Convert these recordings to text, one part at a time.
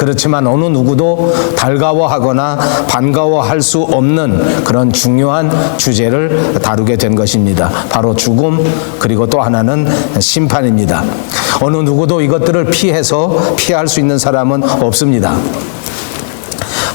그렇지만 어느 누구도 달가워하거나 반가워할 수 없는 그런 중요한 주제를 다루게 된 것입니다. 바로 죽음, 그리고 또 하나는 심판입니다. 어느 누구도 이것들을 피할 수 있는 사람은 없습니다.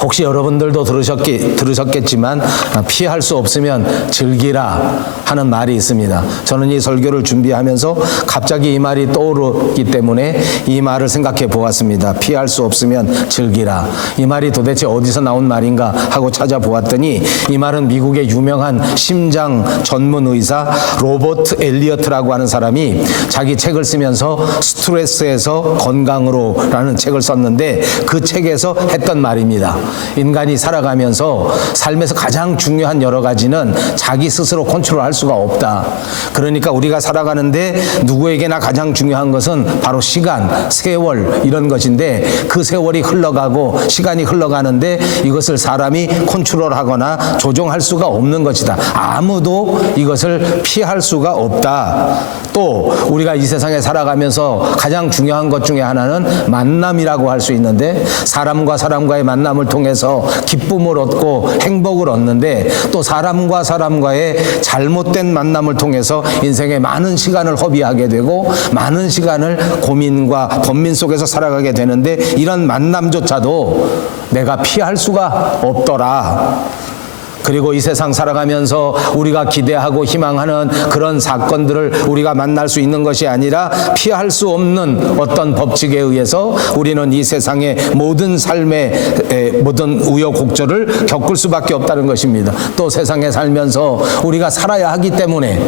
혹시 여러분들도 들으셨겠지만 피할 수 없으면 즐기라 하는 말이 있습니다. 저는 이 설교를 준비하면서 갑자기 이 말이 떠오르기 때문에 이 말을 생각해 보았습니다. 피할 수 없으면 즐기라. 이 말이 도대체 어디서 나온 말인가 하고 찾아보았더니 이 말은 미국의 유명한 심장 전문 의사 로버트 엘리어트라고 하는 사람이 자기 책을 쓰면서 스트레스에서 건강으로 라는 책을 썼는데 그 책에서 했던 말입니다. 인간이 살아가면서 삶에서 가장 중요한 여러 가지는 자기 스스로 컨트롤할 수가 없다. 그러니까 우리가 살아가는데 누구에게나 가장 중요한 것은 바로 시간, 세월 이런 것인데 그 세월이 흘러가고 시간이 흘러가는데 이것을 사람이 컨트롤하거나 조정할 수가 없는 것이다. 아무도 이것을 피할 수가 없다. 또 우리가 이 세상에 살아가면서 가장 중요한 것 중에 하나는 만남이라고 할 수 있는데 사람과 사람과의 만남을 통해서 기쁨을 얻고 행복을 얻는데 또 사람과 사람과의 잘못된 만남을 통해서 인생에 많은 시간을 허비하게 되고 많은 시간을 고민과 번민 속에서 살아가게 되는데 이런 만남조차도 내가 피할 수가 없더라. 그리고 이 세상 살아가면서 우리가 기대하고 희망하는 그런 사건들을 우리가 만날 수 있는 것이 아니라 피할 수 없는 어떤 법칙에 의해서 우리는 이 세상의 모든 삶의 모든 우여곡절을 겪을 수밖에 없다는 것입니다. 또 세상에 살면서 우리가 살아야 하기 때문에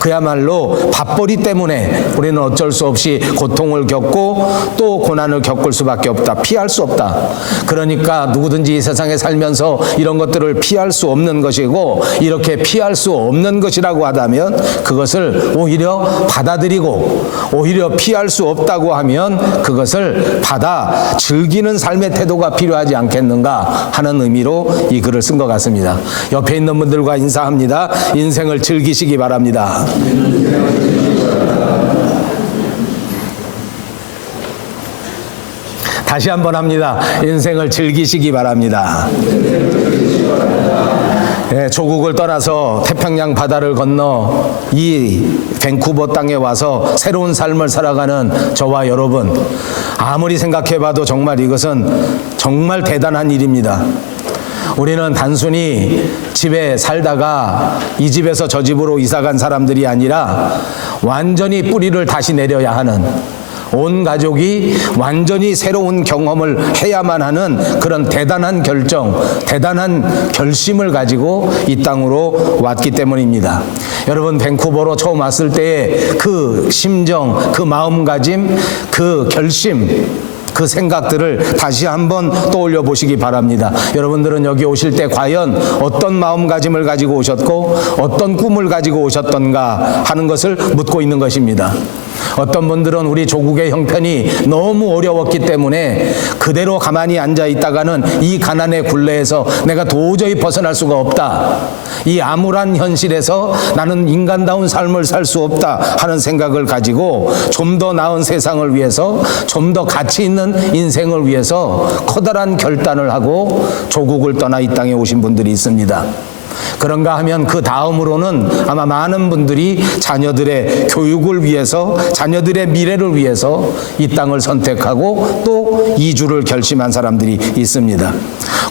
그야말로 밥벌이 때문에 우리는 어쩔 수 없이 고통을 겪고 또 고난을 겪을 수밖에 없다. 피할 수 없다. 그러니까 누구든지 이 세상에 살면서 이런 것들을 피할 수 없는 것이고 이렇게 피할 수 없는 것이라고 하다면 그것을 오히려 받아들이고 오히려 피할 수 없다고 하면 그것을 받아 즐기는 삶의 태도가 필요하지 않겠는가 하는 의미로 이 글을 쓴 것 같습니다. 옆에 있는 분들과 인사합니다. 인생을 즐기시기 바랍니다. 다시 한번 합니다. 인생을 즐기시기 바랍니다. 예, 조국을 떠나서 태평양 바다를 건너 이 밴쿠버 땅에 와서 새로운 삶을 살아가는 저와 여러분, 아무리 생각해봐도 정말 이것은 정말 대단한 일입니다. 우리는 단순히 집에 살다가 이 집에서 저 집으로 이사간 사람들이 아니라 완전히 뿌리를 다시 내려야 하는, 온 가족이 완전히 새로운 경험을 해야만 하는 그런 대단한 결정, 대단한 결심을 가지고 이 땅으로 왔기 때문입니다. 여러분, 밴쿠버로 처음 왔을 때의 그 심정, 그 마음가짐, 그 결심, 그 생각들을 다시 한번 떠올려 보시기 바랍니다. 여러분들은 여기 오실 때 과연 어떤 마음가짐을 가지고 오셨고 어떤 꿈을 가지고 오셨던가 하는 것을 묻고 있는 것입니다. 어떤 분들은 우리 조국의 형편이 너무 어려웠기 때문에 그대로 가만히 앉아 있다가는 이 가난의 굴레에서 내가 도저히 벗어날 수가 없다. 이 암울한 현실에서 나는 인간다운 삶을 살 수 없다 하는 생각을 가지고 좀 더 나은 세상을 위해서, 좀 더 가치 있는 인생을 위해서 커다란 결단을 하고 조국을 떠나 이 땅에 오신 분들이 있습니다. 그런가 하면 그 다음으로는 아마 많은 분들이 자녀들의 교육을 위해서, 자녀들의 미래를 위해서 이 땅을 선택하고 또 이주를 결심한 사람들이 있습니다.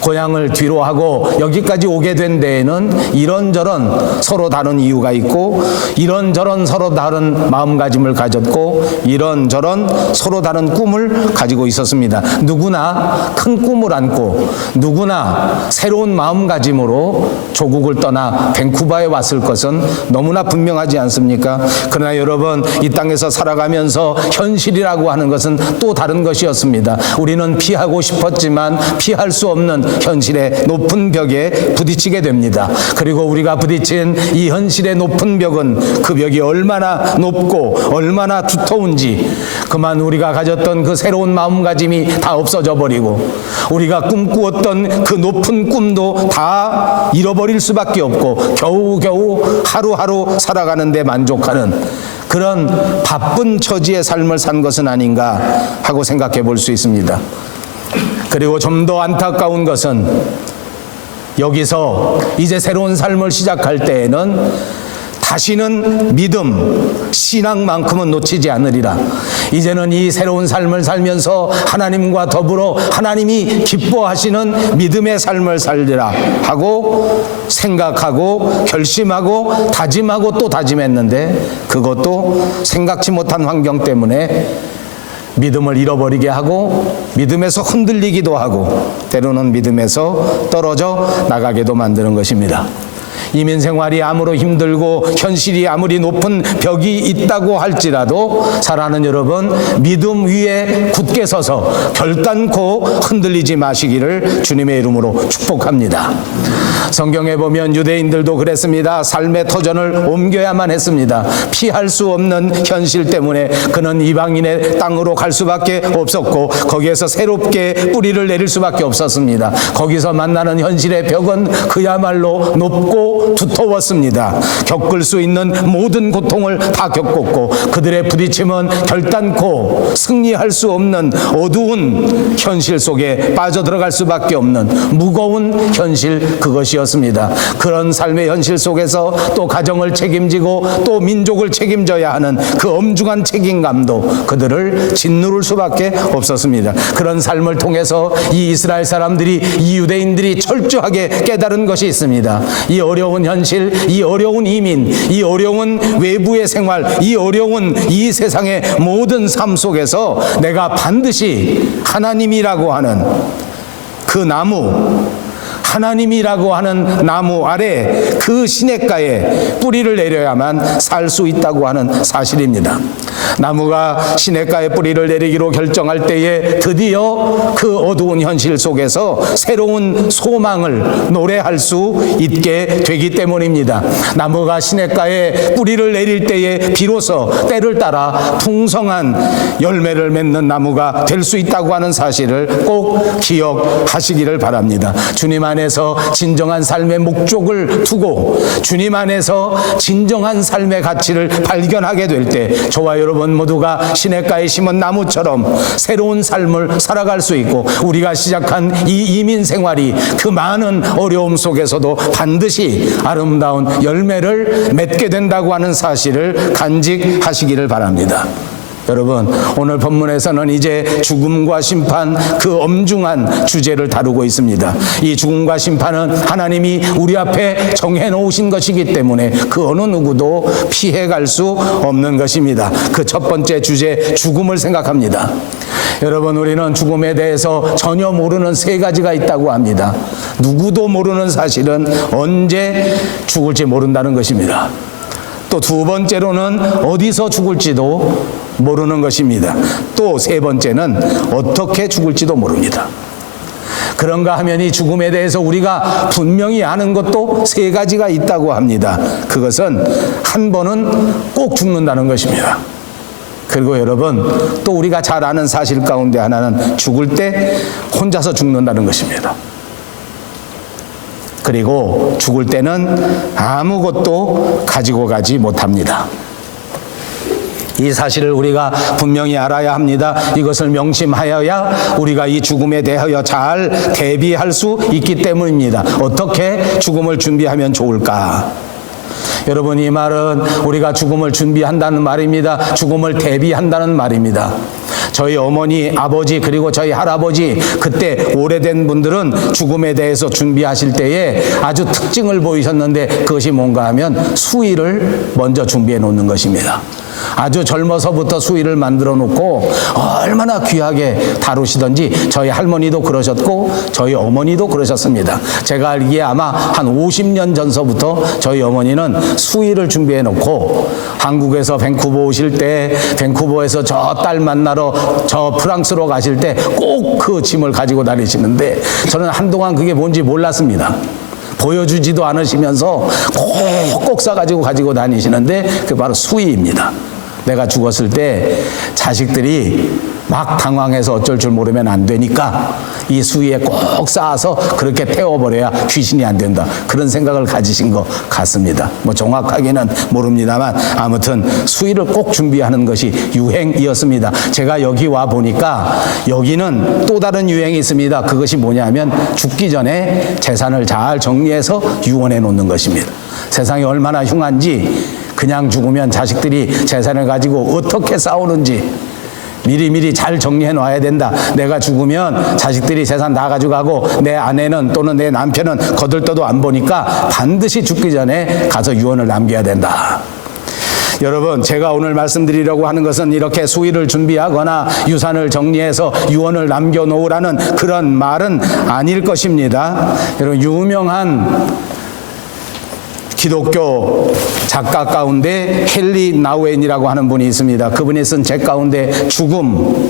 고향을 뒤로 하고 여기까지 오게 된 데에는 이런저런 서로 다른 이유가 있고 이런저런 서로 다른 마음가짐을 가졌고 이런저런 서로 다른 꿈을 가지고 있었습니다. 누구나 큰 꿈을 안고 누구나 새로운 마음가짐으로 조국을 떠나 밴쿠버에 왔을 것은 너무나 분명하지 않습니까? 그러나 여러분, 이 땅에서 살아가면서 현실이라고 하는 것은 또 다른 것이었습니다. 우리는 피하고 싶었지만 피할 수 없는 현실의 높은 벽에 부딪히게 됩니다. 그리고 우리가 부딪힌 이 현실의 높은 벽은 그 벽이 얼마나 높고 얼마나 두터운지 그만 우리가 가졌던 그 새로운 마음가짐이 다 없어져 버리고 우리가 꿈꾸었던 그 높은 꿈도 다 잃어버릴 수밖에 없고 겨우겨우 하루하루 살아가는 데 만족하는 그런 바쁜 처지의 삶을 산 것은 아닌가 하고 생각해 볼 수 있습니다. 그리고 좀 더 안타까운 것은 여기서 이제 새로운 삶을 시작할 때에는 다시는 믿음, 신앙만큼은 놓치지 않으리라. 이제는 이 새로운 삶을 살면서 하나님과 더불어 하나님이 기뻐하시는 믿음의 삶을 살리라 하고 생각하고 결심하고 다짐하고 또 다짐했는데, 그것도 생각지 못한 환경 때문에 믿음을 잃어버리게 하고 믿음에서 흔들리기도 하고 때로는 믿음에서 떨어져 나가게도 만드는 것입니다. 이민 생활이 아무리 힘들고 현실이 아무리 높은 벽이 있다고 할지라도 사랑하는 여러분, 믿음 위에 굳게 서서 결단코 흔들리지 마시기를 주님의 이름으로 축복합니다. 성경에 보면 유대인들도 그랬습니다. 삶의 터전을 옮겨야만 했습니다. 피할 수 없는 현실 때문에 그는 이방인의 땅으로 갈 수밖에 없었고 거기에서 새롭게 뿌리를 내릴 수밖에 없었습니다. 거기서 만나는 현실의 벽은 그야말로 높고 두터웠습니다. 겪을 수 있는 모든 고통을 다 겪었고 그들의 부딪힘은 결단코 승리할 수 없는 어두운 현실 속에 빠져들어갈 수밖에 없는 무거운 현실, 그것이었습니다. 그런 삶의 현실 속에서 또 가정을 책임지고 또 민족을 책임져야 하는 그 엄중한 책임감도 그들을 짓누를 수밖에 없었습니다. 그런 삶을 통해서 이 이스라엘 사람들이, 이 유대인들이 철저하게 깨달은 것이 있습니다. 이 어려운 현실, 이 어려운 이민, 이 어려운 외부의 생활, 이 어려운 이 세상의 모든 삶 속에서 내가 반드시 하나님이라고 하는 그 나무, 하나님이라고 하는 나무 아래 그 시냇가에 뿌리를 내려야만 살 수 있다고 하는 사실입니다. 나무가 시냇가에 뿌리를 내리기로 결정할 때에 드디어 그 어두운 현실 속에서 새로운 소망을 노래할 수 있게 되기 때문입니다. 나무가 시냇가에 뿌리를 내릴 때에 비로소 때를 따라 풍성한 열매를 맺는 나무가 될 수 있다고 하는 사실을 꼭 기억하시기를 바랍니다. 주님 안에서 진정한 삶의 목적을 두고 주님 안에서 진정한 삶의 가치를 발견하게 될 때 저와 여러분 모두가 시냇가에 심은 나무처럼 새로운 삶을 살아갈 수 있고 우리가 시작한 이 이민 생활이 그 많은 어려움 속에서도 반드시 아름다운 열매를 맺게 된다고 하는 사실을 간직하시기를 바랍니다. 여러분, 오늘 본문에서는 이제 죽음과 심판, 그 엄중한 주제를 다루고 있습니다. 이 죽음과 심판은 하나님이 우리 앞에 정해놓으신 것이기 때문에 그 어느 누구도 피해갈 수 없는 것입니다. 그 첫 번째 주제, 죽음을 생각합니다. 여러분, 우리는 죽음에 대해서 전혀 모르는 세 가지가 있다고 합니다. 누구도 모르는 사실은 언제 죽을지 모른다는 것입니다. 또 두 번째로는 어디서 죽을지도 모르는 것입니다. 또 세 번째는 어떻게 죽을지도 모릅니다. 그런가 하면 이 죽음에 대해서 우리가 분명히 아는 것도 세 가지가 있다고 합니다. 그것은 한 번은 꼭 죽는다는 것입니다. 그리고 여러분, 또 우리가 잘 아는 사실 가운데 하나는 죽을 때 혼자서 죽는다는 것입니다. 그리고 죽을 때는 아무것도 가지고 가지 못합니다. 이 사실을 우리가 분명히 알아야 합니다. 이것을 명심하여야 우리가 이 죽음에 대하여 잘 대비할 수 있기 때문입니다. 어떻게 죽음을 준비하면 좋을까? 여러분, 이 말은 우리가 죽음을 준비한다는 말입니다. 죽음을 대비한다는 말입니다. 저희 어머니, 아버지, 그리고 저희 할아버지, 그때 오래된 분들은 죽음에 대해서 준비하실 때에 아주 특징을 보이셨는데 그것이 뭔가 하면 수의를 먼저 준비해 놓는 것입니다. 아주 젊어서부터 수의를 만들어 놓고 얼마나 귀하게 다루시던지 저희 할머니도 그러셨고 저희 어머니도 그러셨습니다. 제가 알기에 아마 한 50년 전서부터 저희 어머니는 수의를 준비해 놓고 한국에서 밴쿠버 오실 때 밴쿠버에서 저 딸 만나러 저 프랑스로 가실 때 꼭 그 짐을 가지고 다니시는데 저는 한동안 그게 뭔지 몰랐습니다. 보여주지도 않으시면서 꼭 싸가지고 가지고 다니시는데 그게 바로 수의입니다. 내가 죽었을 때 자식들이 막 당황해서 어쩔 줄 모르면 안 되니까 이 수위에 꼭 쌓아서 그렇게 태워버려야 귀신이 안 된다. 그런 생각을 가지신 것 같습니다. 뭐 정확하게는 모릅니다만 아무튼 수위를 꼭 준비하는 것이 유행이었습니다. 제가 여기 와 보니까 여기는 또 다른 유행이 있습니다. 그것이 뭐냐면 죽기 전에 재산을 잘 정리해서 유언해 놓는 것입니다. 세상이 얼마나 흉한지 그냥 죽으면 자식들이 재산을 가지고 어떻게 싸우는지 미리미리 잘 정리해 놔야 된다. 내가 죽으면 자식들이 재산 다 가져가고 내 아내는 또는 내 남편은 거들떠도 안 보니까 반드시 죽기 전에 가서 유언을 남겨야 된다. 여러분, 제가 오늘 말씀드리려고 하는 것은 이렇게 수의를 준비하거나 유산을 정리해서 유언을 남겨놓으라는 그런 말은 아닐 것입니다. 여러분, 유명한 기독교 작가 가운데 헨리 나우엔이라고 하는 분이 있습니다. 그분이 쓴 책 가운데 죽음,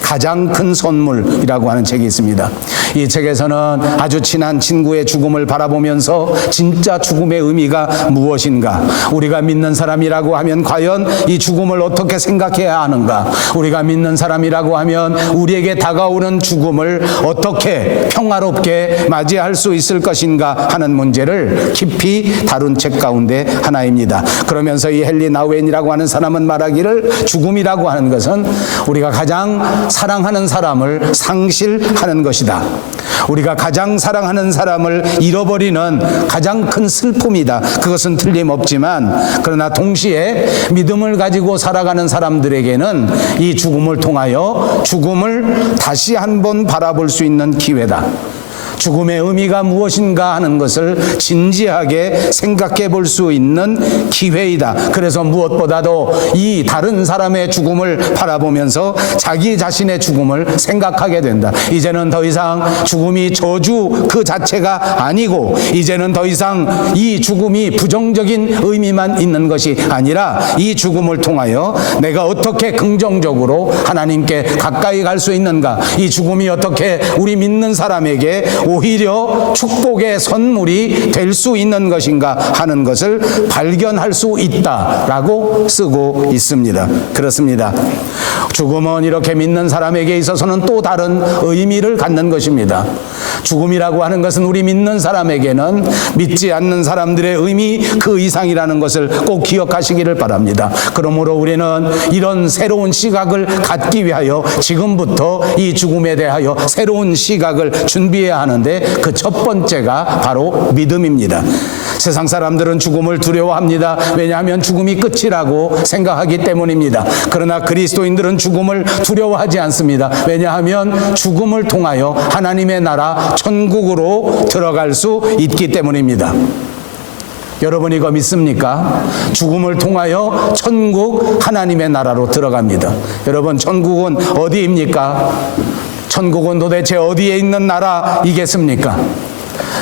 가장 큰 선물이라고 하는 책이 있습니다. 이 책에서는 아주 친한 친구의 죽음을 바라보면서 진짜 죽음의 의미가 무엇인가, 우리가 믿는 사람이라고 하면 과연 이 죽음을 어떻게 생각해야 하는가, 우리가 믿는 사람이라고 하면 우리에게 다가오는 죽음을 어떻게 평화롭게 맞이할 수 있을 것인가 하는 문제를 깊이 다룬 책 가운데 하나입니다. 그러면서 이 헨리 나우엔이라고 하는 사람은 말하기를 죽음이라고 하는 것은 우리가 가장 사랑하는 사람을 상실하는 것이다. 우리가 가장 사랑하는 사람을 잃어버리는 가장 큰 슬픔이다. 그것은 틀림없지만 그러나 동시에 믿음을 가지고 살아가는 사람들에게는 이 죽음을 통하여 죽음을 다시 한번 바라볼 수 있는 기회다. 죽음의 의미가 무엇인가 하는 것을 진지하게 생각해 볼 수 있는 기회이다. 그래서 무엇보다도 이 다른 사람의 죽음을 바라보면서 자기 자신의 죽음을 생각하게 된다. 이제는 더 이상 죽음이 저주 그 자체가 아니고, 이제는 더 이상 이 죽음이 부정적인 의미만 있는 것이 아니라 이 죽음을 통하여 내가 어떻게 긍정적으로 하나님께 가까이 갈 수 있는가, 이 죽음이 어떻게 우리 믿는 사람에게 오히려 축복의 선물이 될 수 있는 것인가 하는 것을 발견할 수 있다라고 쓰고 있습니다. 그렇습니다. 죽음은 이렇게 믿는 사람에게 있어서는 또 다른 의미를 갖는 것입니다. 죽음이라고 하는 것은 우리 믿는 사람에게는 믿지 않는 사람들의 의미 그 이상이라는 것을 꼭 기억하시기를 바랍니다. 그러므로 우리는 이런 새로운 시각을 갖기 위하여 지금부터 이 죽음에 대하여 새로운 시각을 준비해야 하는 그 첫 번째가 바로 믿음입니다. 세상 사람들은 죽음을 두려워합니다. 왜냐하면 죽음이 끝이라고 생각하기 때문입니다. 그러나 그리스도인들은 죽음을 두려워하지 않습니다. 왜냐하면 죽음을 통하여 하나님의 나라 천국으로 들어갈 수 있기 때문입니다. 여러분 이거 믿습니까? 죽음을 통하여 천국 하나님의 나라로 들어갑니다. 여러분 천국은 어디입니까? 천국은 도대체 어디에 있는 나라이겠습니까?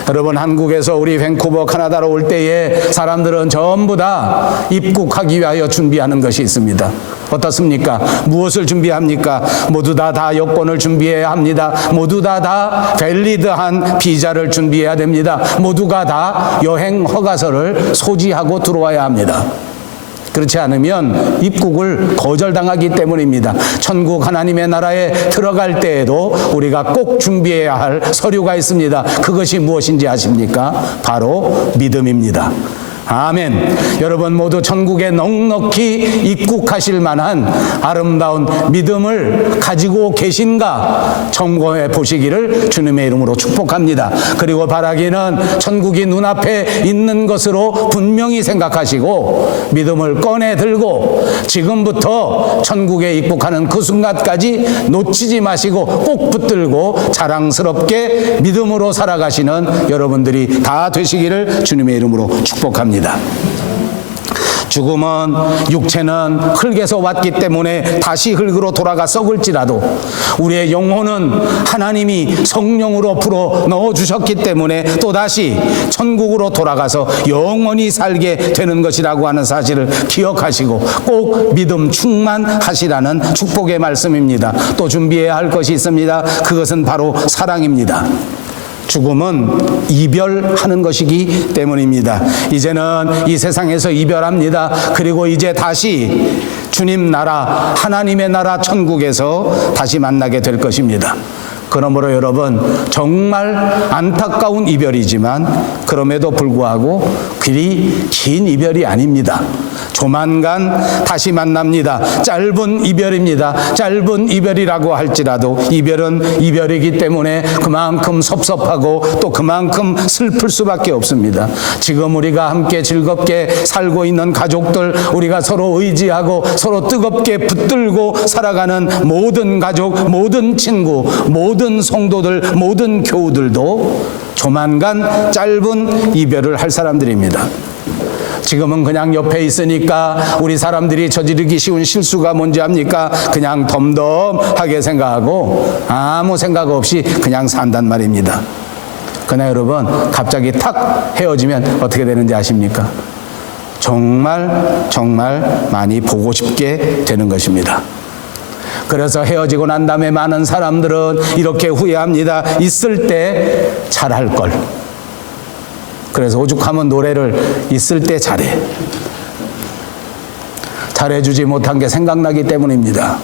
여러분 한국에서 우리 밴쿠버 캐나다로 올 때에 사람들은 전부 다 입국하기 위하여 준비하는 것이 있습니다. 어떻습니까? 무엇을 준비합니까? 모두 다 여권을 준비해야 합니다. 모두 다 밸리드한 비자를 준비해야 됩니다. 모두가 다 여행 허가서를 소지하고 들어와야 합니다. 그렇지 않으면 입국을 거절당하기 때문입니다. 천국 하나님의 나라에 들어갈 때에도 우리가 꼭 준비해야 할 서류가 있습니다. 그것이 무엇인지 아십니까? 바로 믿음입니다. 아멘. 여러분 모두 천국에 넉넉히 입국하실 만한 아름다운 믿음을 가지고 계신가 점검해 보시기를 주님의 이름으로 축복합니다. 그리고 바라기는 천국이 눈앞에 있는 것으로 분명히 생각하시고 믿음을 꺼내 들고 지금부터 천국에 입국하는 그 순간까지 놓치지 마시고 꼭 붙들고 자랑스럽게 믿음으로 살아가시는 여러분들이 다 되시기를 주님의 이름으로 축복합니다. 죽음은 육체는 흙에서 왔기 때문에 다시 흙으로 돌아가 썩을지라도 우리의 영혼은 하나님이 성령으로 불어 넣어주셨기 때문에 또다시 천국으로 돌아가서 영원히 살게 되는 것이라고 하는 사실을 기억하시고 꼭 믿음 충만하시라는 축복의 말씀입니다. 또 준비해야 할 것이 있습니다. 그것은 바로 사랑입니다. 죽음은 이별하는 것이기 때문입니다. 이제는 이 세상에서 이별합니다. 그리고 이제 다시 주님 나라, 하나님의 나라 천국에서 다시 만나게 될 것입니다. 그러므로 여러분, 정말 안타까운 이별이지만 그럼에도 불구하고 그리 긴 이별이 아닙니다. 조만간 다시 만납니다. 짧은 이별입니다. 짧은 이별이라고 할지라도 이별은 이별이기 때문에 그만큼 섭섭하고 또 그만큼 슬플 수밖에 없습니다. 지금 우리가 함께 즐겁게 살고 있는 가족들, 우리가 서로 의지하고 서로 뜨겁게 붙들고 살아가는 모든 가족, 모든 친구, 모든 성도들, 모든 교우들도 조만간 짧은 이별을 할 사람들입니다. 지금은 그냥 옆에 있으니까 우리 사람들이 저지르기 쉬운 실수가 뭔지 압니까? 그냥 덤덤하게 생각하고 아무 생각 없이 그냥 산단 말입니다. 그러나 여러분, 갑자기 탁 헤어지면 어떻게 되는지 아십니까? 정말 많이 보고 싶게 되는 것입니다. 그래서 헤어지고 난 다음에 많은 사람들은 이렇게 후회합니다. 있을 때 잘할 걸. 그래서 오죽하면 노래를 있을 때 잘해주지 못한 게 생각나기 때문입니다.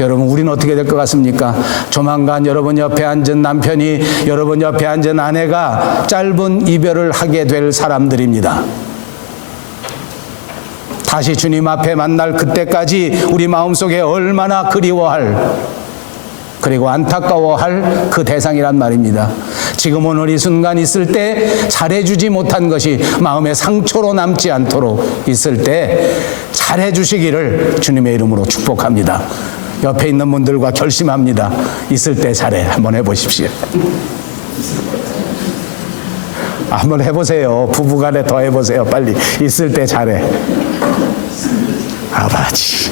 여러분, 우리는 어떻게 될 것 같습니까? 조만간 여러분 옆에 앉은 남편이, 여러분 옆에 앉은 아내가 짧은 이별을 하게 될 사람들입니다. 다시 주님 앞에 만날 그때까지 우리 마음속에 얼마나 그리워할, 그리고 안타까워할 그 대상이란 말입니다. 지금 오늘 이 순간 있을 때 잘해주지 못한 것이 마음의 상처로 남지 않도록 있을 때 잘해주시기를 주님의 이름으로 축복합니다. 옆에 있는 분들과 결심합니다. 있을 때 잘해. 한번 해보십시오. 한번 해보세요. 부부간에 더 해보세요. 빨리. 있을 때 잘해. 아버지.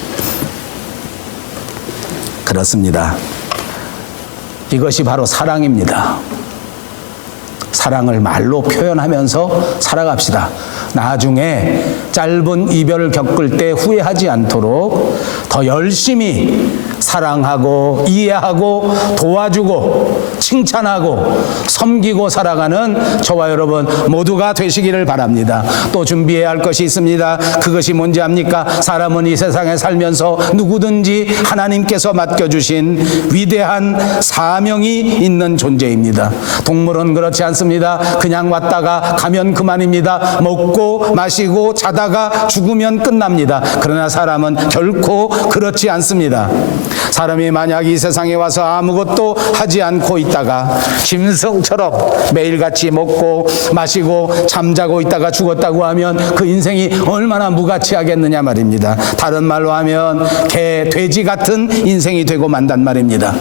그렇습니다. 이것이 바로 사랑입니다. 사랑을 말로 표현하면서 살아갑시다. 나중에 짧은 이별을 겪을 때 후회하지 않도록 더 열심히 사랑하고 이해하고 도와주고 칭찬하고 섬기고 살아가는 저와 여러분 모두가 되시기를 바랍니다. 또 준비해야 할 것이 있습니다. 그것이 뭔지 압니까? 사람은 이 세상에 살면서 누구든지 하나님께서 맡겨주신 위대한 사명이 있는 존재입니다. 동물은 그렇지 않습니다. 그냥 왔다가 가면 그만입니다. 먹고 마시고 자다가 죽으면 끝납니다. 그러나 사람은 결코 그렇지 않습니다. 사람이 만약 이 세상에 와서 아무것도 하지 않고 있다가 짐승처럼 매일같이 먹고 마시고 잠자고 있다가 죽었다고 하면 그 인생이 얼마나 무가치하겠느냐 말입니다. 다른 말로 하면 개, 돼지 같은 인생이 되고 만단 말입니다.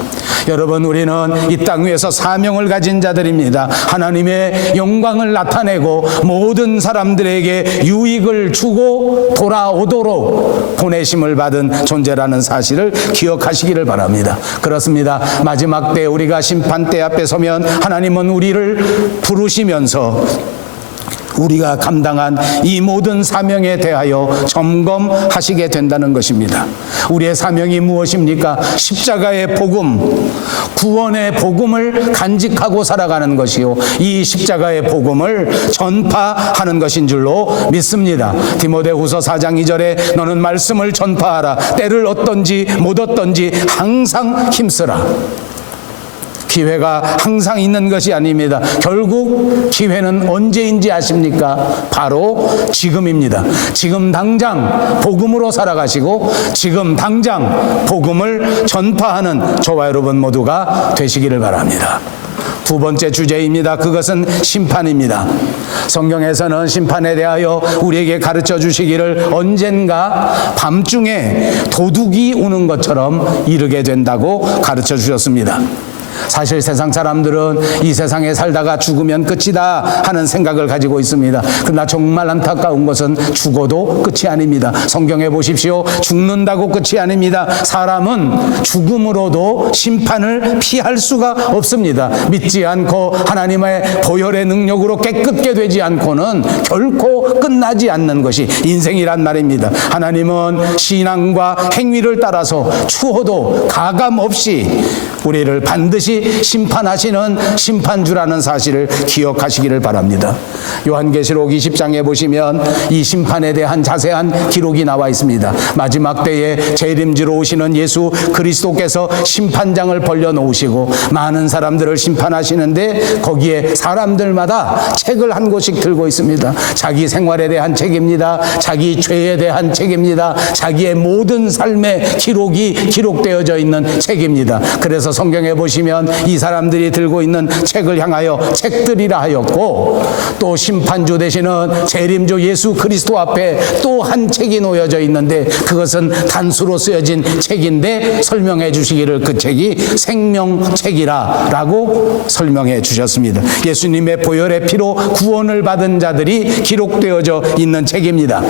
여러분, 우리는 이 땅 위에서 사명을 가진 자들입니다. 하나님의 영광을 나타내고 모든 사람들에게 유익을 주고 돌아오도록 보내심을 받은 존재라는 사실을 기억하시기를 바랍니다. 그렇습니다. 마지막 때 우리가 심판대 앞에 서면 하나님은 우리를 부르시면서 우리가 감당한 이 모든 사명에 대하여 점검하시게 된다는 것입니다. 우리의 사명이 무엇입니까? 십자가의 복음, 구원의 복음을 간직하고 살아가는 것이요, 이 십자가의 복음을 전파하는 것인 줄로 믿습니다. 디모데후서 4장 2절에 너는 말씀을 전파하라. 때를 얻든지 못 얻든지 항상 힘쓰라. 기회가 항상 있는 것이 아닙니다. 결국 기회는 언제인지 아십니까? 바로 지금입니다. 지금 당장 복음으로 살아가시고 지금 당장 복음을 전파하는 저와 여러분 모두가 되시기를 바랍니다. 두 번째 주제입니다. 그것은 심판입니다. 성경에서는 심판에 대하여 우리에게 가르쳐 주시기를 언젠가 밤중에 도둑이 오는 것처럼 이르게 된다고 가르쳐 주셨습니다. 사실 세상 사람들은 이 세상에 살다가 죽으면 끝이다 하는 생각을 가지고 있습니다. 그러나 정말 안타까운 것은 죽어도 끝이 아닙니다. 성경에 보십시오. 죽는다고 끝이 아닙니다. 사람은 죽음으로도 심판을 피할 수가 없습니다. 믿지 않고 하나님의 보혈의 능력으로 깨끗게 되지 않고는 결코 끝나지 않는 것이 인생이란 말입니다. 하나님은 신앙과 행위를 따라서 추호도 가감 없이 우리를 반드시 심판하시는 심판주라는 사실을 기억하시기를 바랍니다. 요한계시록 20장에 보시면 이 심판에 대한 자세한 기록이 나와 있습니다. 마지막 때에 재림지로 오시는 예수 그리스도께서 심판장을 벌려놓으시고 많은 사람들을 심판하시는데 거기에 사람들마다 책을 한 권씩 들고 있습니다. 자기 생활에 대한 책입니다. 자기 죄에 대한 책입니다. 자기의 모든 삶의 기록이 기록되어져 있는 책입니다. 그래서 성경에 보시면 이 사람들이 들고 있는 책을 향하여 책들이라 하였고, 또 심판주 되시는 재림주 예수 그리스도 앞에 또 한 책이 놓여져 있는데 그것은 단수로 쓰여진 책인데 설명해 주시기를 그 책이 생명책이라 라고 설명해 주셨습니다. 예수님의 보혈의 피로 구원을 받은 자들이 기록되어져 있는 책입니다.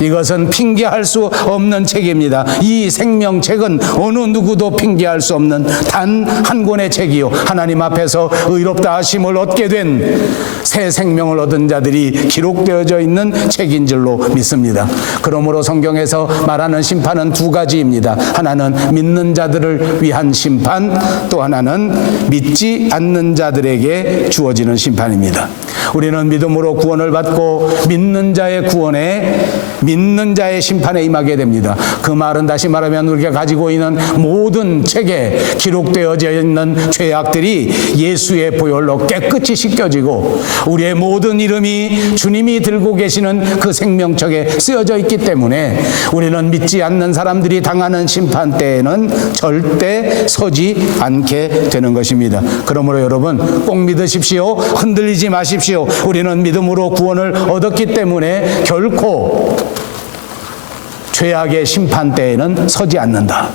이것은 핑계할 수 없는 책입니다. 이 생명책은 어느 누구도 핑계할 수 없는 단 한 권의 책이요, 하나님 앞에서 의롭다 하심을 얻게 된 새 생명을 얻은 자들이 기록되어져 있는 책인 줄로 믿습니다. 그러므로 성경에서 말하는 심판은 두 가지입니다. 하나는 믿는 자들을 위한 심판, 또 하나는 믿지 않는 자들에게 주어지는 심판입니다. 우리는 믿음으로 구원을 받고 믿는 자의 구원에, 믿는 자의 심판에 임하게 됩니다. 그 말은 다시 말하면 우리가 가지고 있는 모든 책에 기록되어져 있는 죄악들이 예수의 보혈로 깨끗이 씻겨지고 우리의 모든 이름이 주님이 들고 계시는 그 생명책에 쓰여져 있기 때문에 우리는 믿지 않는 사람들이 당하는 심판 때에는 절대 서지 않게 되는 것입니다. 그러므로 여러분 꼭 믿으십시오. 흔들리지 마십시오. 우리는 믿음으로 구원을 얻었기 때문에 결코 죄악의 심판 때에는 서지 않는다.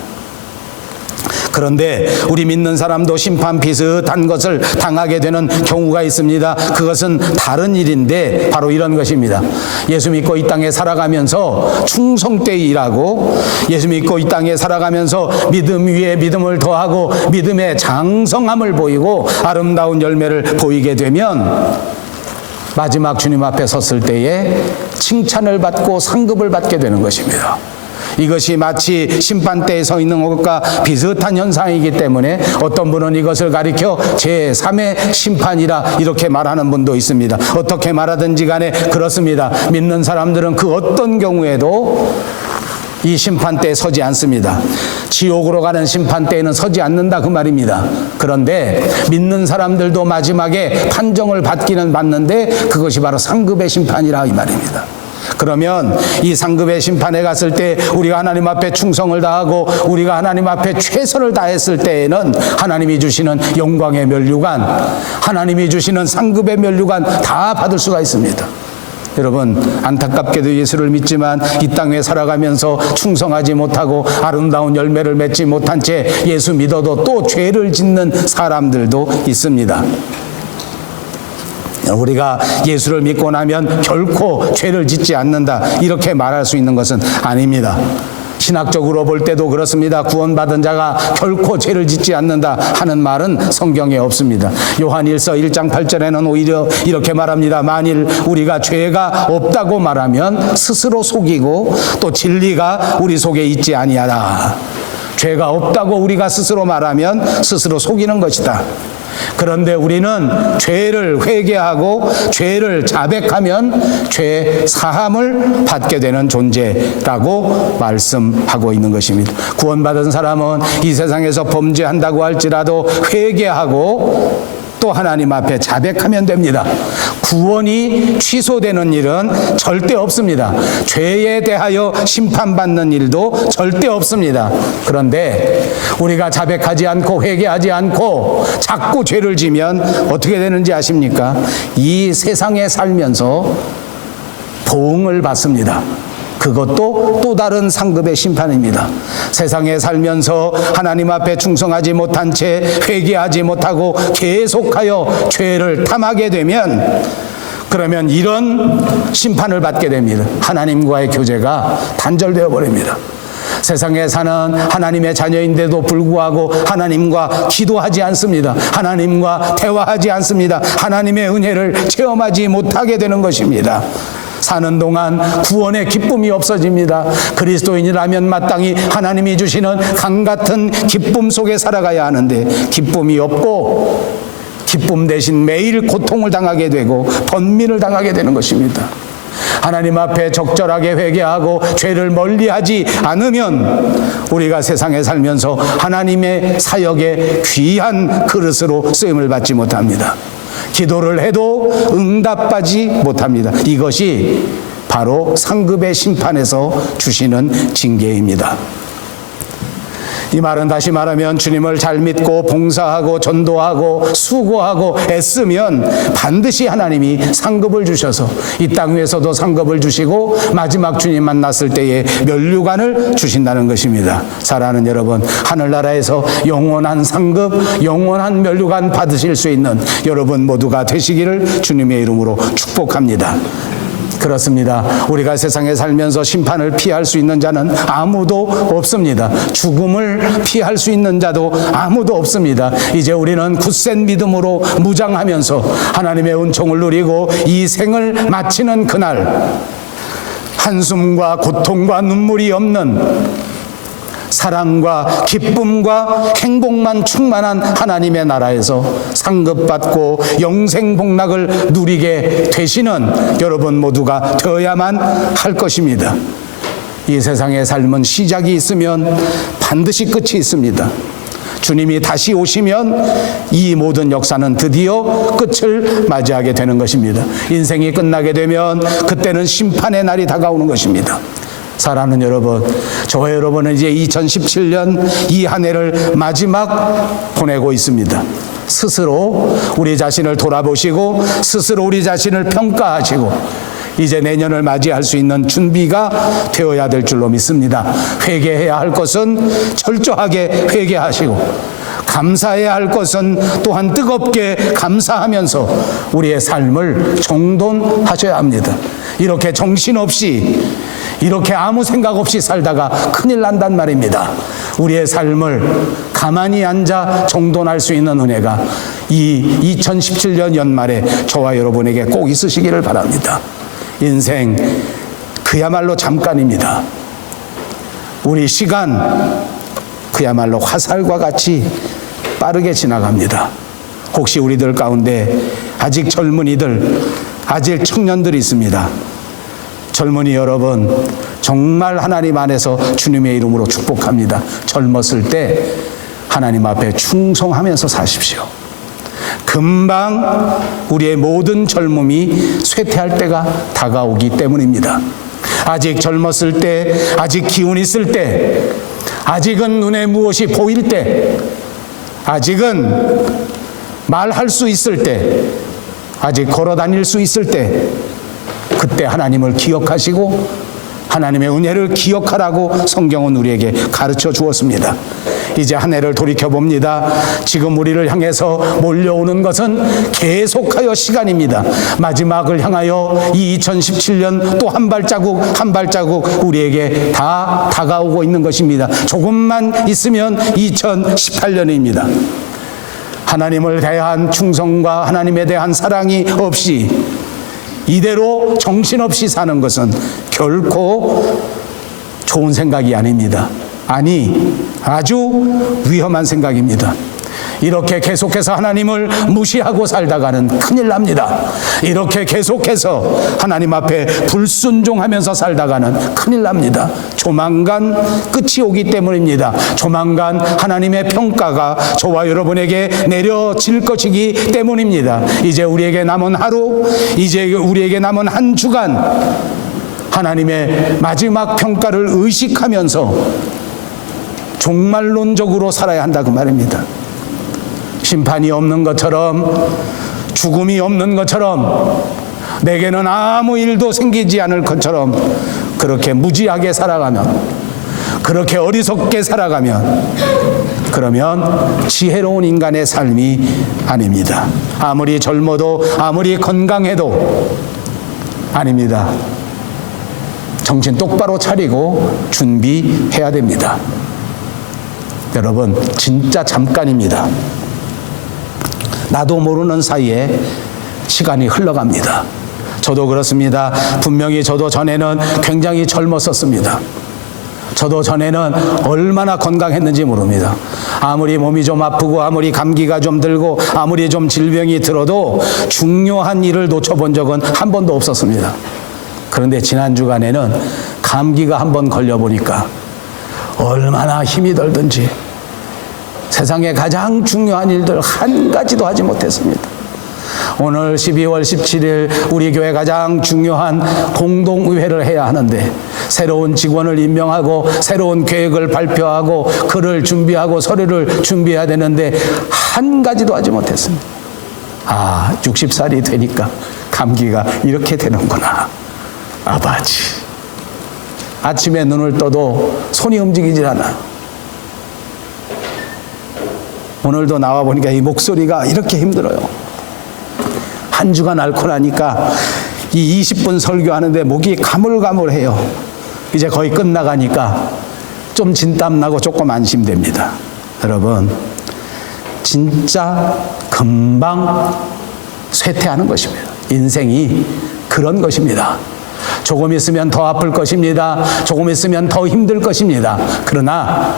그런데 우리 믿는 사람도 심판 비슷한 것을 당하게 되는 경우가 있습니다. 그것은 다른 일인데 바로 이런 것입니다. 예수 믿고 이 땅에 살아가면서 충성되이 일하고, 예수 믿고 이 땅에 살아가면서 믿음 위에 믿음을 더하고 믿음의 장성함을 보이고 아름다운 열매를 보이게 되면 마지막 주님 앞에 섰을 때에 칭찬을 받고 상급을 받게 되는 것입니다. 이것이 마치 심판대에 서 있는 것과 비슷한 현상이기 때문에 어떤 분은 이것을 가리켜 제3의 심판이라 이렇게 말하는 분도 있습니다. 어떻게 말하든지 간에 그렇습니다. 믿는 사람들은 그 어떤 경우에도 이 심판대에 서지 않습니다. 지옥으로 가는 심판대에는 서지 않는다 그 말입니다. 그런데 믿는 사람들도 마지막에 판정을 받기는 받는데 그것이 바로 상급의 심판이라 이 말입니다. 그러면 이 상급의 심판에 갔을 때 우리가 하나님 앞에 충성을 다하고 우리가 하나님 앞에 최선을 다했을 때에는 하나님이 주시는 영광의 면류관, 하나님이 주시는 상급의 면류관 다 받을 수가 있습니다. 여러분, 안타깝게도 예수를 믿지만 이 땅에 살아가면서 충성하지 못하고 아름다운 열매를 맺지 못한 채 예수 믿어도 또 죄를 짓는 사람들도 있습니다. 우리가 예수를 믿고 나면 결코 죄를 짓지 않는다 이렇게 말할 수 있는 것은 아닙니다. 신학적으로 볼 때도 그렇습니다. 구원받은 자가 결코 죄를 짓지 않는다 하는 말은 성경에 없습니다. 요한일서 1장 8절에는 오히려 이렇게 말합니다. 만일 우리가 죄가 없다고 말하면 스스로 속이고 또 진리가 우리 속에 있지 아니하라. 죄가 없다고 우리가 스스로 말하면 스스로 속이는 것이다. 그런데 우리는 죄를 회개하고 죄를 자백하면 죄 사함을 받게 되는 존재라고 말씀하고 있는 것입니다. 구원받은 사람은 이 세상에서 범죄한다고 할지라도 회개하고 또 하나님 앞에 자백하면 됩니다. 구원이 취소되는 일은 절대 없습니다. 죄에 대하여 심판받는 일도 절대 없습니다. 그런데 우리가 자백하지 않고 회개하지 않고 자꾸 죄를 지면 어떻게 되는지 아십니까? 이 세상에 살면서 보응을 받습니다. 그것도 또 다른 상급의 심판입니다. 세상에 살면서 하나님 앞에 충성하지 못한 채 회개하지 못하고 계속하여 죄를 탐하게 되면 그러면 이런 심판을 받게 됩니다. 하나님과의 교제가 단절되어 버립니다. 세상에 사는 하나님의 자녀인데도 불구하고 하나님과 기도하지 않습니다. 하나님과 대화하지 않습니다. 하나님의 은혜를 체험하지 못하게 되는 것입니다. 사는 동안 구원의 기쁨이 없어집니다. 그리스도인이라면 마땅히 하나님이 주시는 강 같은 기쁨 속에 살아가야 하는데 기쁨이 없고 기쁨 대신 매일 고통을 당하게 되고 번민을 당하게 되는 것입니다. 하나님 앞에 적절하게 회개하고 죄를 멀리하지 않으면 우리가 세상에 살면서 하나님의 사역의 귀한 그릇으로 쓰임을 받지 못합니다. 기도를 해도 응답받지 못합니다. 이것이 바로 상급의 심판에서 주시는 징계입니다. 이 말은 다시 말하면 주님을 잘 믿고 봉사하고 전도하고 수고하고 애쓰면 반드시 하나님이 상급을 주셔서 이 땅 위에서도 상급을 주시고 마지막 주님 만났을 때에 면류관을 주신다는 것입니다. 사랑하는 여러분, 하늘나라에서 영원한 상급, 영원한 면류관 받으실 수 있는 여러분 모두가 되시기를 주님의 이름으로 축복합니다. 그렇습니다. 우리가 세상에 살면서 심판을 피할 수 있는 자는 아무도 없습니다. 죽음을 피할 수 있는 자도 아무도 없습니다. 이제 우리는 굳센 믿음으로 무장하면서 하나님의 은총을 누리고 이 생을 마치는 그날, 한숨과 고통과 눈물이 없는 사랑과 기쁨과 행복만 충만한 하나님의 나라에서 상급받고 영생복락을 누리게 되시는 여러분 모두가 되어야만 할 것입니다. 이 세상의 삶은 시작이 있으면 반드시 끝이 있습니다. 주님이 다시 오시면 이 모든 역사는 드디어 끝을 맞이하게 되는 것입니다. 인생이 끝나게 되면 그때는 심판의 날이 다가오는 것입니다. 사랑하는 여러분, 저와 여러분은 이제 2017년 이 한 해를 마지막 보내고 있습니다. 스스로 우리 자신을 돌아보시고 스스로 우리 자신을 평가하시고 이제 내년을 맞이할 수 있는 준비가 되어야 될 줄로 믿습니다. 회개해야 할 것은 철저하게 회개하시고 감사해야 할 것은 또한 뜨겁게 감사하면서 우리의 삶을 정돈하셔야 합니다. 이렇게 정신없이 이렇게 아무 생각 없이 살다가 큰일 난단 말입니다. 우리의 삶을 가만히 앉아 정돈할 수 있는 은혜가 이 2017년 연말에 저와 여러분에게 꼭 있으시기를 바랍니다. 인생 그야말로 잠깐입니다. 우리 시간 그야말로 화살과 같이 빠르게 지나갑니다. 혹시 우리들 가운데 아직 젊은이들, 아직 청년들이 있습니다. 젊은이 여러분, 정말 하나님 안에서 주님의 이름으로 축복합니다. 젊었을 때 하나님 앞에 충성하면서 사십시오. 금방 우리의 모든 젊음이 쇠퇴할 때가 다가오기 때문입니다. 아직 젊었을 때, 아직 기운 있을 때, 아직은 눈에 무엇이 보일 때, 아직은 말할 수 있을 때, 아직 걸어 다닐 수 있을 때, 그때 하나님을 기억하시고 하나님의 은혜를 기억하라고 성경은 우리에게 가르쳐 주었습니다. 이제 한 해를 돌이켜봅니다. 지금 우리를 향해서 몰려오는 것은 계속하여 시간입니다. 마지막을 향하여 이 2017년 또 한 발자국 한 발자국 우리에게 다 다가오고 있는 것입니다. 조금만 있으면 2018년입니다. 하나님을 대한 충성과 하나님에 대한 사랑이 없이 이대로 정신없이 사는 것은 결코 좋은 생각이 아닙니다. 아니, 아주 위험한 생각입니다. 이렇게 계속해서 하나님을 무시하고 살다가는 큰일 납니다. 이렇게 계속해서 하나님 앞에 불순종하면서 살다가는 큰일 납니다. 조만간 끝이 오기 때문입니다. 조만간 하나님의 평가가 저와 여러분에게 내려질 것이기 때문입니다. 이제 우리에게 남은 하루, 이제 우리에게 남은 한 주간 하나님의 마지막 평가를 의식하면서 종말론적으로 살아야 한다고 말입니다. 심판이 없는 것처럼, 죽음이 없는 것처럼, 내게는 아무 일도 생기지 않을 것처럼 그렇게 무지하게 살아가면, 그렇게 어리석게 살아가면 그러면 지혜로운 인간의 삶이 아닙니다. 아무리 젊어도 아무리 건강해도 아닙니다. 정신 똑바로 차리고 준비해야 됩니다. 여러분, 진짜 잠깐입니다. 나도 모르는 사이에 시간이 흘러갑니다. 저도 그렇습니다. 분명히 저도 전에는 굉장히 젊었었습니다. 저도 전에는 얼마나 건강했는지 모릅니다. 아무리 몸이 좀 아프고 아무리 감기가 좀 들고 아무리 좀 질병이 들어도 중요한 일을 놓쳐본 적은 한 번도 없었습니다. 그런데 지난 주간에는 감기가 한 번 걸려보니까 얼마나 힘이 들든지 세상에 가장 중요한 일들 한 가지도 하지 못했습니다. 오늘 12월 17일 우리 교회 가장 중요한 공동의회를 해야 하는데 새로운 직원을 임명하고 새로운 계획을 발표하고 글을 준비하고 서류를 준비해야 되는데 한 가지도 하지 못했습니다. 60살이 되니까 감기가 이렇게 되는구나. 아버지, 아침에 눈을 떠도 손이 움직이질 않아. 오늘도 나와 보니까 이 목소리가 이렇게 힘들어요. 한 주간 앓고 나니까 이 20분 설교하는데 목이 가물가물해요. 이제 거의 끝나가니까 좀 진땀 나고 조금 안심됩니다. 여러분, 진짜 금방 쇠퇴하는 것입니다. 인생이 그런 것입니다. 조금 있으면 더 아플 것입니다. 조금 있으면 더 힘들 것입니다. 그러나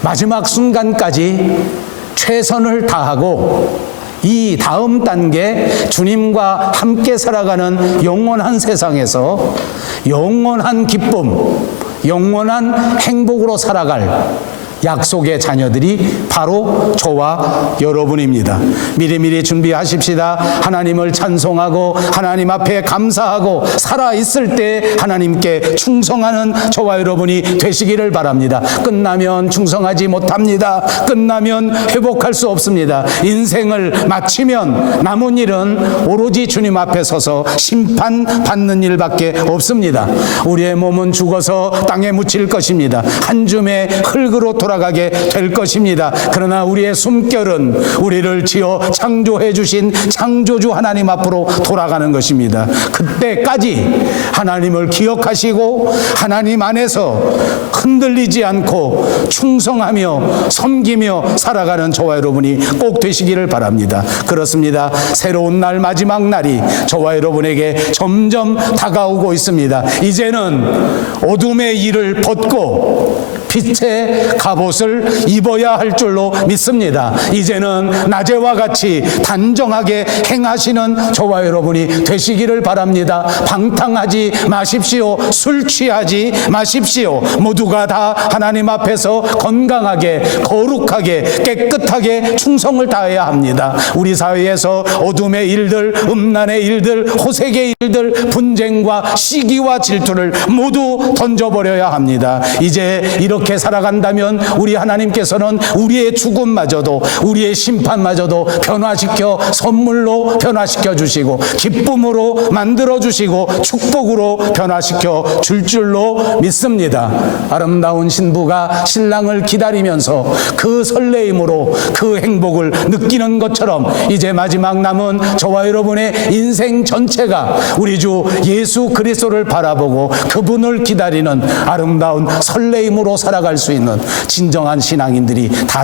마지막 순간까지 최선을 다하고 이 다음 단계 주님과 함께 살아가는 영원한 세상에서 영원한 기쁨, 영원한 행복으로 살아갈 약속의 자녀들이 바로 저와 여러분입니다. 미리미리 준비하십시다. 하나님을 찬송하고 하나님 앞에 감사하고 살아있을 때 하나님께 충성하는 저와 여러분이 되시기를 바랍니다. 끝나면 충성하지 못합니다. 끝나면 회복할 수 없습니다. 인생을 마치면 남은 일은 오로지 주님 앞에 서서 심판받는 일밖에 없습니다. 우리의 몸은 죽어서 땅에 묻힐 것입니다. 한 줌의 흙으로 돌아가게 될 것입니다. 그러나 우리의 숨결은 우리를 지어 창조해 주신 창조주 하나님 앞으로 돌아가는 것입니다. 그때까지 하나님을 기억하시고 하나님 안에서 흔들리지 않고 충성하며 섬기며 살아가는 저와 여러분이 꼭 되시기를 바랍니다. 그렇습니다. 새로운 날, 마지막 날이 저와 여러분에게 점점 다가오고 있습니다. 이제는 어둠의 일을 벗고 빛의 갑옷을 입어야 할 줄로 믿습니다. 이제는 낮에와 같이 단정하게 행하시는 저와 여러분이 되시기를 바랍니다. 방탕하지 마십시오. 술 취하지 마십시오. 모두가 다 하나님 앞에서 건강하게, 거룩하게, 깨끗하게 충성을 다해야 합니다. 우리 사회에서 어둠의 일들, 음란의 일들, 호색의 일들, 분쟁과 시기와 질투를 모두 던져버려야 합니다. 이제 이렇게 살아간다면 우리 하나님께서는 우리의 죽음마저도 우리의 심판마저도 변화시켜 선물로 변화시켜 주시고 기쁨으로 만들어 주시고 축복으로 변화시켜 줄 줄로 믿습니다. 아름다운 신부가 신랑을 기다리면서 그 설레임으로 그 행복을 느끼는 것처럼 이제 마지막 남은 저와 여러분의 인생 전체가 우리 주 예수 그리스도를 바라보고 그분을 기다리는 아름다운 설레임으로 살아갈 수 있는 진정한 신앙인들이 다